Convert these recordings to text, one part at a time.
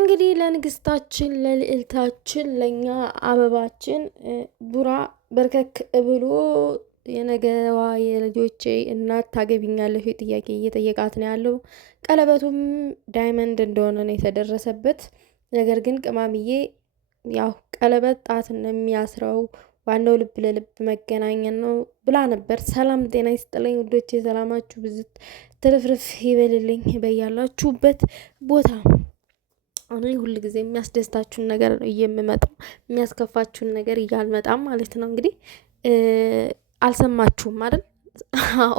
እንግዲህ ለንግስታችን ለልዕልታችን ለኛ አበባችን ቡራ በርከክ ብሎ የነገዋ የልጆቼ እናት ታገቢኛለሽ ጥያቄ እየጠየቃት ነው ያለው። ቀለበቱም ዳይመንድ እንደሆነ ነው የተደረሰበት። ነገር ግን ቅማምዬ ያው ቀለበት ጣት ነው የሚያስረው፣ ዋናው ልብ ለልብ መገናኘት ነው ብላ ነበር። ሰላም ጤና ይስጥልኝ ውዶቼ፣ ሰላማችሁ ብዝት ትርፍርፍ ይበልልኝ በያላችሁበት ቦታ። እኔ ሁል ጊዜ የሚያስደስታችሁን ነገር ነው የምመጣው፣ የሚያስከፋችሁን ነገር እያልመጣም ማለት ነው። እንግዲህ አልሰማችሁም አይደል? አዎ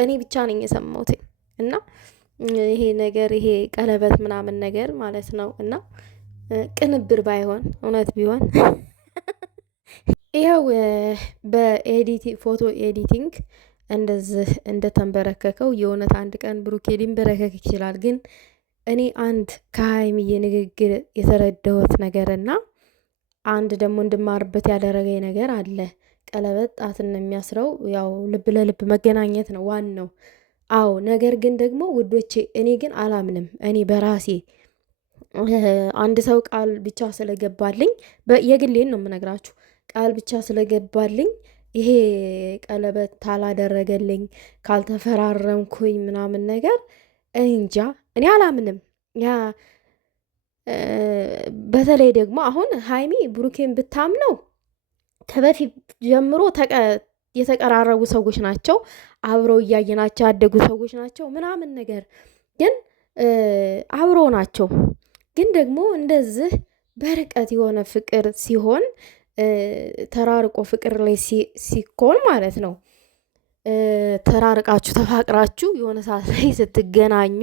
እኔ ብቻ ነኝ የሰማሁት። እና ይሄ ነገር ይሄ ቀለበት ምናምን ነገር ማለት ነው እና ቅንብር ባይሆን እውነት ቢሆን ይኸው ፎቶ ኤዲቲንግ እንደዚህ እንደተንበረከከው የእውነት አንድ ቀን ብሩኬ ሊንበረከክ ይችላል። ግን እኔ አንድ ከሀይሚዬ ንግግር የተረዳሁት ነገርና አንድ ደግሞ እንድማርበት ያደረገኝ ነገር አለ። ቀለበት ጣትን የሚያስረው ያው ልብ ለልብ መገናኘት ነው ዋናው። አዎ ነገር ግን ደግሞ ውዶቼ እኔ ግን አላምንም። እኔ በራሴ አንድ ሰው ቃል ብቻ ስለገባልኝ የግሌን ነው የምነግራችሁ። ቃል ብቻ ስለገባልኝ ይሄ ቀለበት ታላደረገልኝ ካልተፈራረምኩኝ ምናምን ነገር እንጃ እኔ አላምንም። ያ በተለይ ደግሞ አሁን ሀይሚ ብሩኬን ብታምነው ከበፊት ጀምሮ የተቀራረቡ ሰዎች ናቸው፣ አብረው እያየናቸው ያደጉ ሰዎች ናቸው ምናምን ነገር ግን አብረው ናቸው። ግን ደግሞ እንደዚህ በርቀት የሆነ ፍቅር ሲሆን ተራርቆ ፍቅር ላይ ሲኮን ማለት ነው ተራርቃችሁ ተፋቅራችሁ የሆነ ሰዓት ላይ ስትገናኙ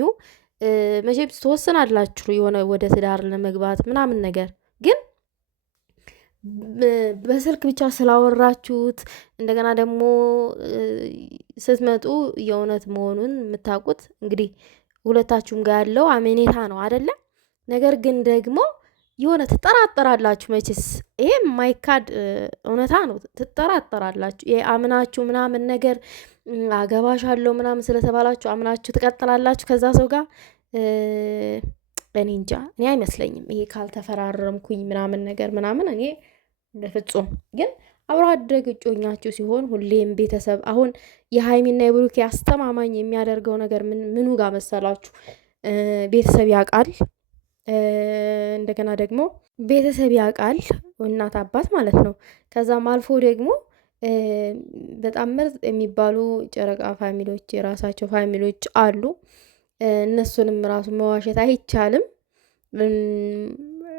መቼም ትወስናላችሁ የሆነ ወደ ትዳር ለመግባት ምናምን ነገር። ግን በስልክ ብቻ ስላወራችሁት እንደገና ደግሞ ስትመጡ የእውነት መሆኑን የምታውቁት እንግዲህ ሁለታችሁም ጋር ያለው አሜኔታ ነው አይደለም። ነገር ግን ደግሞ የሆነ ትጠራጠራላችሁ። መቼስ ይሄ የማይካድ እውነታ ነው። ትጠራጠራላችሁ። ይሄ አምናችሁ ምናምን ነገር አገባሻለሁ ምናምን ስለተባላችሁ አምናችሁ ትቀጥላላችሁ ከዛ ሰው ጋር። እኔ እንጃ፣ እኔ አይመስለኝም ይሄ ካልተፈራረምኩኝ ምናምን ነገር ምናምን እኔ በፍጹም። ግን አብሮ አደግ እጮኛችሁ ሲሆን ሁሌም ቤተሰብ አሁን የሀይሚና የብሩኬ አስተማማኝ የሚያደርገው ነገር ምኑ ጋር መሰላችሁ? ቤተሰብ ያውቃል። እንደገና ደግሞ ቤተሰብ ያውቃል፣ እናት አባት ማለት ነው። ከዛም አልፎ ደግሞ በጣም ምርጥ የሚባሉ ጨረቃ ፋሚሊዎች የራሳቸው ፋሚሊዎች አሉ። እነሱንም ራሱ መዋሸት አይቻልም።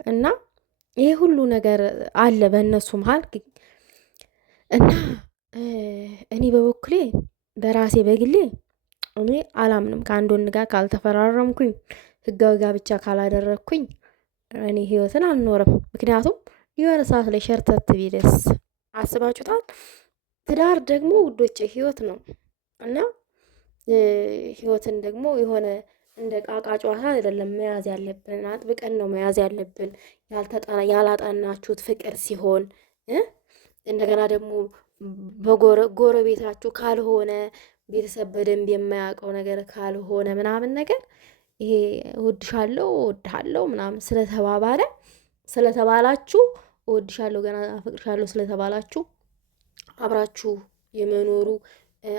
እና ይሄ ሁሉ ነገር አለ በእነሱ መሀል። እና እኔ በበኩሌ በራሴ በግሌ እኔ አላምንም። ከአንድ ወንድ ጋር ካልተፈራረምኩኝ ህጋዊ ጋብቻ ካላደረግኩኝ እኔ ህይወትን አልኖርም። ምክንያቱም የሆነ ሰዓት ላይ ሸርተት ቢደስ አስባችሁታል። ትዳር ደግሞ ውዶቼ ህይወት ነው እና ህይወትን ደግሞ የሆነ እንደ ቃቃ ጨዋታ አይደለም መያዝ ያለብን፣ አጥብቀን ነው መያዝ ያለብን። ያላጠናችሁት ፍቅር ሲሆን እንደገና ደግሞ በጎረቤታችሁ ካልሆነ ቤተሰብ በደንብ የማያውቀው ነገር ካልሆነ ምናምን ነገር ይሄ እወድሻለሁ እወድሃለሁ ምናምን ስለተባላችሁ እወድሻለሁ ገና አፈቅርሻለሁ ስለተባላችሁ አብራችሁ የመኖሩ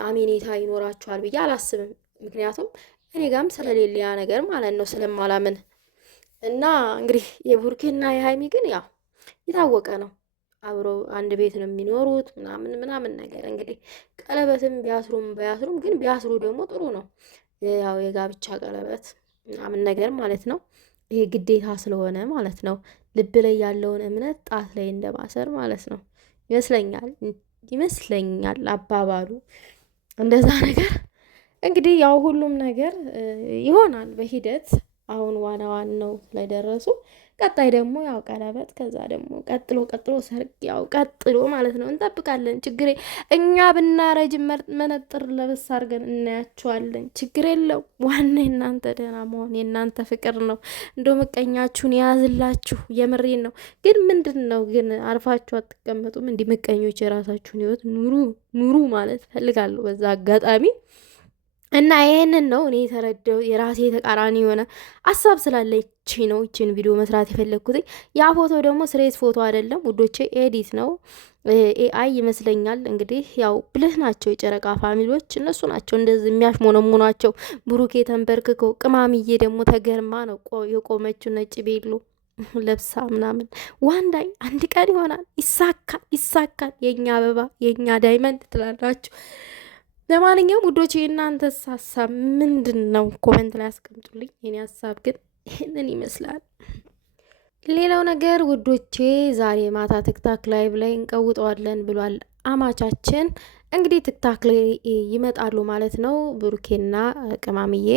አሜኔታ ይኖራችኋል ብዬ አላስብም። ምክንያቱም እኔ ጋም ስለሌለ ያ ነገር ማለት ነው ስለማላምን። እና እንግዲህ የቡርኬና የሀይሚ ግን ያው የታወቀ ነው፣ አብሮ አንድ ቤት ነው የሚኖሩት ምናምን ምናምን ነገር። እንግዲህ ቀለበትም ቢያስሩም ባያስሩም ግን ቢያስሩ ደግሞ ጥሩ ነው። ያው የጋብቻ ቀለበት ምናምን ነገር ማለት ነው። ይሄ ግዴታ ስለሆነ ማለት ነው። ልብ ላይ ያለውን እምነት ጣት ላይ እንደማሰር ማለት ነው ይመስለኛል አባባሉ እንደዛ ነገር። እንግዲህ ያው ሁሉም ነገር ይሆናል በሂደት። አሁን ዋናው ላይ ደረሱ። ቀጣይ ደግሞ ያው ቀለበት፣ ከዛ ደግሞ ቀጥሎ ሰርግ፣ ያው ቀጥሎ ማለት ነው። እንጠብቃለን። ችግሬ እኛ ብናረጅ መነጥር ለበስ አድርገን እናያቸዋለን። ችግር የለው። ዋና የእናንተ ደህና መሆን የእናንተ ፍቅር ነው። እንደ ምቀኛችሁን የያዝላችሁ። የምሬን ነው። ግን ምንድን ነው ግን አርፋችሁ አትቀመጡም? እንዲህ ምቀኞች የራሳችሁን ህይወት ኑሩ ማለት ፈልጋለሁ በዛ አጋጣሚ እና ይሄንን ነው እኔ የተረዳው። የራሴ ተቃራኒ የሆነ ሀሳብ ስላለች ነው ይችን ቪዲዮ መስራት የፈለግኩት። ያ ፎቶ ደግሞ ስሬት ፎቶ አይደለም ውዶቼ፣ ኤዲት ነው፣ ኤአይ ይመስለኛል። እንግዲህ ያው ብልህ ናቸው የጨረቃ ፋሚሊዎች፣ እነሱ ናቸው እንደዚህ የሚያሽሞነሙናቸው። ብሩኬ ተንበርክከው፣ ቅማምዬ ደግሞ ተገርማ ነው የቆመችው ነጭ ቤሎ ለብሳ ምናምን። ዋንዳይ አንድ ቀን ይሆናል፣ ይሳካል፣ ይሳካል፣ የኛ አበባ የኛ ዳይመንድ ትላላችሁ። ለማንኛውም ውዶቼ የእናንተስ ሀሳብ ምንድን ነው? ኮመንት ላይ አስቀምጡልኝ። የኔ ሀሳብ ግን ይህንን ይመስላል። ሌላው ነገር ውዶቼ ዛሬ ማታ ትክታክ ላይቭ ላይ እንቀውጠዋለን ብሏል አማቻችን። እንግዲህ ትክታክ ላይ ይመጣሉ ማለት ነው ብሩኬና ቅማምዬ።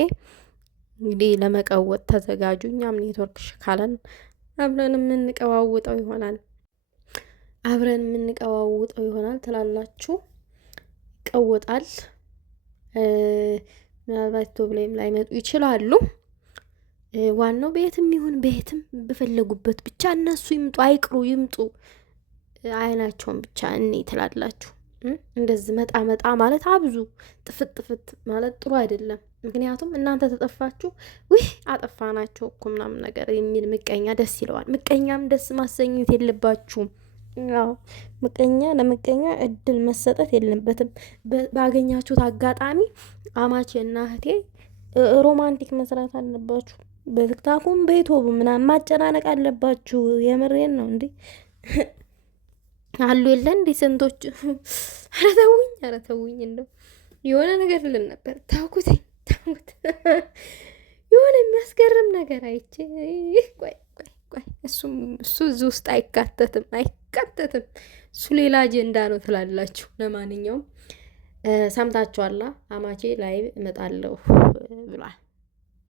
እንግዲህ ለመቀወጥ ተዘጋጁ። እኛም ኔትወርክ ካለን አብረን የምንቀዋውጠው ይሆናል፣ አብረን የምንቀዋውጠው ይሆናል ትላላችሁ። ይቀወጣል። ምናልባት ቶብ ላይም ላይመጡ ይችላሉ። ዋናው ቤትም ይሁን ቤትም በፈለጉበት ብቻ እነሱ ይምጡ፣ አይቅሩ፣ ይምጡ። አይናቸውን ብቻ እኔ ትላላችሁ። እንደዚህ መጣ መጣ ማለት አብዙ፣ ጥፍት ጥፍት ማለት ጥሩ አይደለም። ምክንያቱም እናንተ ተጠፋችሁ፣ ውይ አጠፋናቸው እኮ ምናምን ነገር የሚል ምቀኛ ደስ ይለዋል። ምቀኛም ደስ ማሰኘት የለባችሁም። ያው ምቀኛ ለምቀኛ እድል መሰጠት የለበትም። ባገኛችሁት አጋጣሚ አማቼና እህቴ ሮማንቲክ መስራት አለባችሁ። በትክታኩም በዩቲዩብ ምናምን ማጨናነቅ አለባችሁ። የምሬን ነው እንዴ አሉ የለ እንዴ ስንቶች። ኧረ ተውኝ እንደው የሆነ ነገር ልን ነበር ታውኩት። የሆነ የሚያስገርም ነገር አይቼ ቆይ እሱ እዚህ ውስጥ አይካተትም። እሱ ሌላ አጀንዳ ነው ትላላችሁ። ለማንኛውም ሰምታችኋላ አማቼ ላይ እመጣለሁ ብሏል።